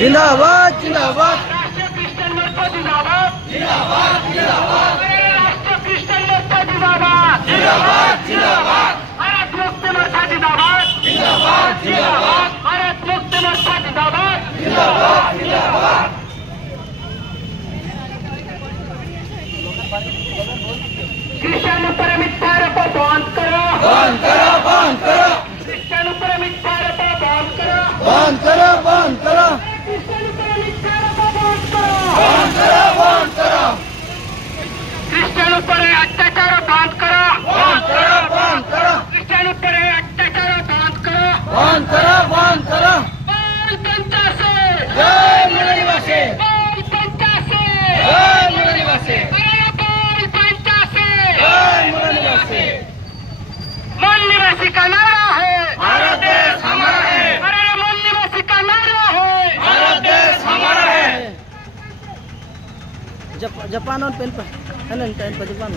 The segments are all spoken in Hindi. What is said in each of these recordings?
जिंदाबाद जिंदाबाद राष्ट्रीय क्रिश्चियन मोर्चा जिंदाबाद जिंदाबाद जिंदाबाद राष्ट्रीय क्रिश्चियन मोर्चा जिंदाबाद जिंदाबाद जिंदाबाद भारत मुक्ति मोर्चा जिंदाबाद जिंदाबाद जिंदाबाद भारत मुक्ति मोर्चा जिंदाबाद जिंदाबाद जिंदाबाद क्रिश्चियन पर मिथ्यारोप बंद करो बंद करो बंद करो क्रिश्चियन पर मिथ्यारोप बंद करो बंद करो बंद करो क्रिश्चियन पर मिथ्यारोप बंद करो बंद करो बंद करो क्रिश्चियन पर अत्याचार बंद करो बंद करो बंद करो क्रिश्चियन पर अत्याचार बंद करो बंद करो बंद करो बोल पंचासे जय मुरलीवासी बोल पंचासे जय मुरलीवासी बोल पंचासे जय मुरलीवासी मूल निवासी का नारा है भारत देश हमारा है अरे मूल निवासी का नारा है भारत देश हमारा है Japan on pen pa hanan pen pa Japan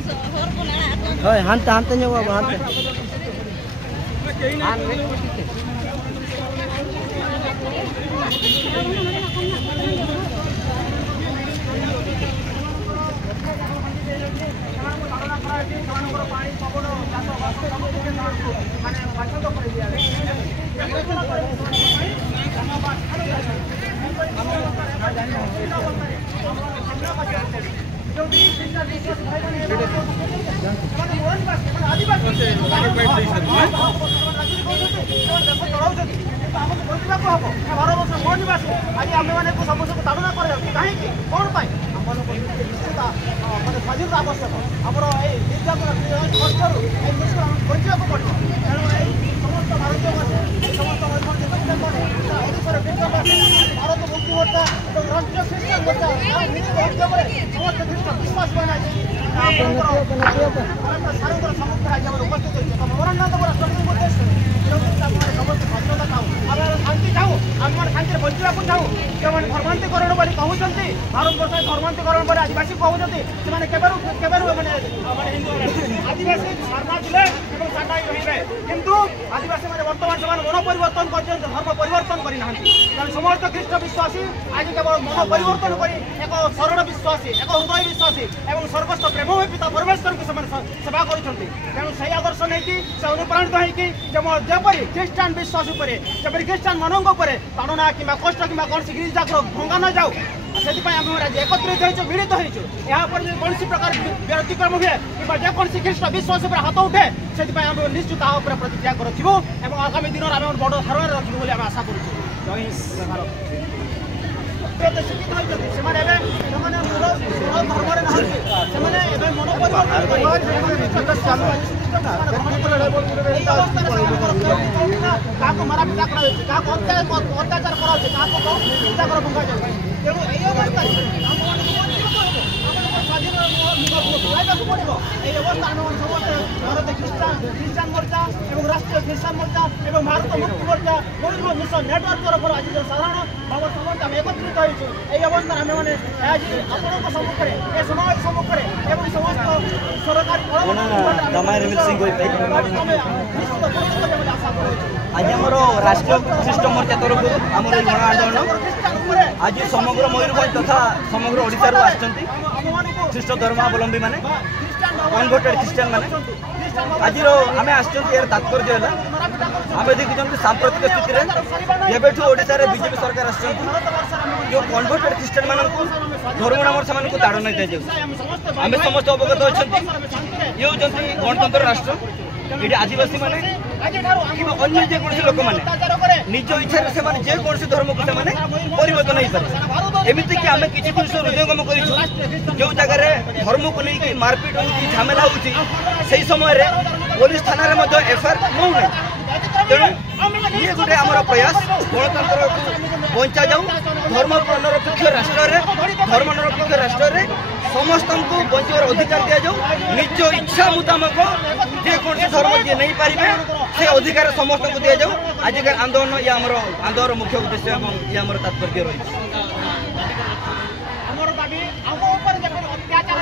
hoy hanta nyawa ba hanta स्वाधीनता आवश्यक आमर बचा पड़ो समस्त भारतीय समस्त भारत मुक्ति मोर्चा और राष्ट्रीय क्रिश्चियन मोर्चा समस्त ख्रीष्ट विश्वास सम्मुख आज उपस्थित समस्त स्वाधीनता चाहूँ आम शांति चाहूँ आम शांति बंचा चाहूँ जो धर्मांतरण बोली कहते भारत वर्ष धर्मांतरण बोली आदिवासी कहते आदिवासी सारना थे सारना ही रे किंतु आदिवासी मैंने बर्तमान से मन परिवर्तन कर धर्म परिवर्तन करना समस्त ख्रीष्ट विश्वासी आज केवल मन परिवर्तन कर एक सरल विश्वासी एक हृदय विश्वासी और स्वर्गस्थ प्रेम पिता परमेश्वर को सेवा कर आदर्श नहीं से अनुप्राणित होगी जपरी ख्रीष्टान विश्वास जपरी ख्रीष्टान मानक ताड़ना कि कष्ट कि कौन गिरिजा भंगा न जाऊ से आज एकत्रित मिलित होपर कौन प्रकार व्यतिक्रम हुए कि जेकोसी ख्रीष्ट विश्वास हाथ उठे से निश्चित प्रतिक्रिया रखू और आगामी दिन में बड़ हार रखू बोली आशा करूँ शिक्षित होती धर्म मारापिटा कर अत्याचार कर तेणु यही अवस्था स्वाधीन पड़ो यही अवस्था भारत ख्रीष्टान मोर्चा और राष्ट्रीय ख्रीष्टान मोर्चा और भारत मुक्ति मोर्चा गरीब मिशन नेटवर्क तरफ आज साधारण भाव समस्त आम एकत्रित होती यही अवस्था आम मैंने आज आपण सम्मुखें ए समाज सम्मुखें और समस्त सरकारी आज आमर राष्ट्रीय ख्रीष्ट मोर्चा तरफ आम गण आंदोलन आज समग्र मयूरभंज तथा समग्र ओडिशारू आसछंती ख्रीष्ट धर्मावलंबी माने कन्वर्टेड क्रिश्चियन माने आज आम आर तात्पर्य है आम देखी सांप्रतिक स्थिति में एवं ओडिशा बीजेपी सरकार आसो कन्वर्टेड क्रिश्चियन मान धर्म नाम से ताड़ना दी जाए आम समस्त अवगत अच्छा ये हूँ गणतंत्र राष्ट्र ये आदिवासी माने अन्य जेकोसी लोक मैंने निज इच्छा से जेकोसी धर्म को परिवर्तन हो पारे एमती कि आम किसी जिन हृदयंगम कर जो जगह धर्म को लेकिन मारपिट हो झमेला हो समय पुलिस थाना एफआईआर नौ तेणु ये गोटे आम प्रयास गणतंत्र को बंचा जाऊ धर्म निरपेक्ष राष्ट्र धर्मनिरपेक्ष राष्ट्र समस्त को बचार अधिकार दि जाऊ निज इच्छा मुताबक जेकोसी धर्म जी नहीं पारे से अधिकार समस्त को दि जाऊ आजिकार आंदोलन ये आंदोलन मुख्य उद्देश्य और ये तात्पर्य रही अत्याचार